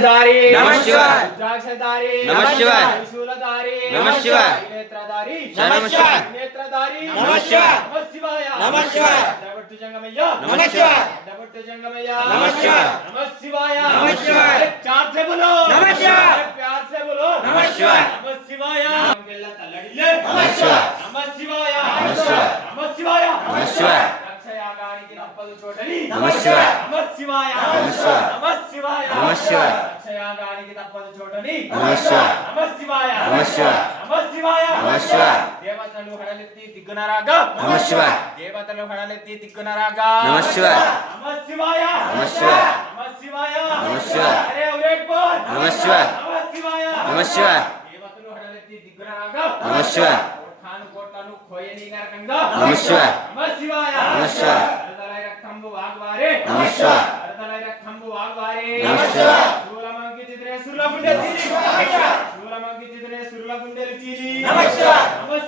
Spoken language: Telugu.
धारी नमः शिवाय रुद्राक्षधारी नमः शिवाय त्रिशूलधारी नमः शिवाय नेत्रधारी नमः शिवाय नेत्रधारी नमः शिवाय नमः शिवाय नमः शिवाय डबट्टु जंगमయ్య नमः शिवाय डबट्टु जंगमయ్య नमः शिवाय नमः शिवाय नमः शिवाय चार से बोलो नमः शिवाय प्यार से बोलो नमः शिवाय नमः शिवाय नमः तल्लडिले नमः शिवाय नमः शिवाय नमः शिवाय नमः शिवाय नमः शिवाय రక్షయాగానికి తప్పదు చోటని నమః శివాయ నమః శివాయ నమః శివాయ నమః శివాయ నమః శివాయ రక్షయాగానికి తప్పదు చోటని నమః శివాయ నమః శివాయ నమః శివాయ నమః శివాయ నమః శివాయ దేవతలు హడలెత్తి దిక్కునరాగా నమః శివాయ దేవతలు హడలెత్తి దిక్కునరాగా నమః శివాయ నమః శివాయ నమః శివాయ నమః శివాయ నమః శివాయ అరే ఉరేక్ బోల్ నమః శివాయ నమః శివాయ నమః శివాయ దేవతలు హడలెత్తి దిక్కునరాగా నమః శివాయ కోటాను కోయని నరకంగా నమః శివాయ నమః శివాయ నమః శివాయ అరదలై రక్తంబు వాగ్వారే నమః శివాయ అరదలై రక్తంబు వాగ్వారే నమః శివాయ శూలమంకి చిత్రే సుర్ల గుండె చీలి నమః శివాయ శూలమంకి చిత్రే సుర్ల గుండెలు చీలి నమః శివాయ నమః